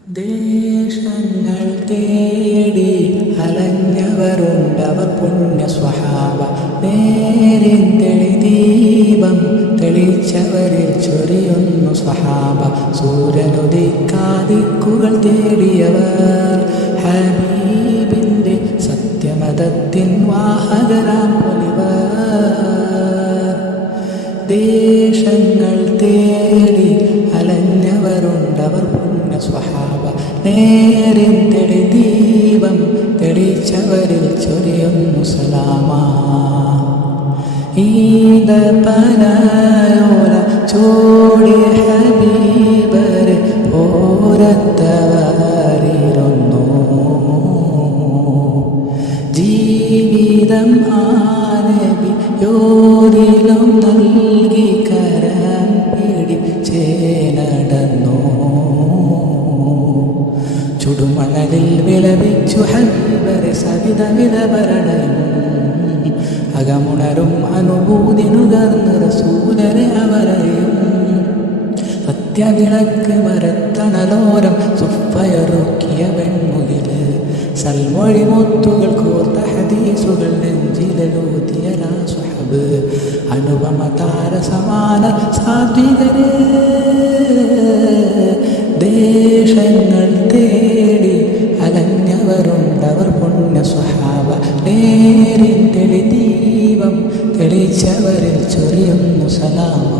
ദേശങ്ങൾ തേടി അലഞ്ഞവരുണ്ടവർ പുണ്യ സ്വഹാബ. നേരിൻ തെളിദീപം തെളിച്ചവരിൽ ചൊരിയുന്നു സ്വഹാബ. സൂര്യനുദിക്കാദിക്കുകൾ തേടിയവർ ഹബീബിൻ്റെ സത്യമതത്തിൻ വാഹകരാം പുലിവർ. ദേശങ്ങൾ തേടി അലഞ്ഞവരുണ്ടവർ പുണ്യ സ്വഹാബ. നേരിൻ തെളിദീപം തെളിച്ചവരിൽ ചൊരിയുന്നു സലാമാ. ഈദപ്പനയോല ചോടിയ ഹബീബരെ പോരത്തവരിരുന്നു. ജീവിതം ആനബി യോരിലും നൽകി കരം പിടിച്ചേ നടന്നു. ചുടുമണലിൽ വിളവിച്ചു ഹബീബരെ സവിത വിലപരണയും അകമുണരും അനുഭൂതി നുകർന്ന് റസൂലരെ അവരെയും. സത്യവിളക്ക് മരത്തണലോരം സുഫയൊരുക്കിയ വെൺമുകില് സൽമൊഴി മുത്തുകൾ കോർത്ത ഹദീസുകൾ നെഞ്ചിലൂതിയ സ്വഹബ്. അനുപമ താരസമാന സാത്വികരെ ദേശങ്ങൾ തേടി അലഞ്ഞവരുണ്ടവർ പുണ്യ സ്വഹാബ. നേരിൻ തെളിദീപം തെളിച്ചവരിൽ ചൊരിയുന്നു സലാമ.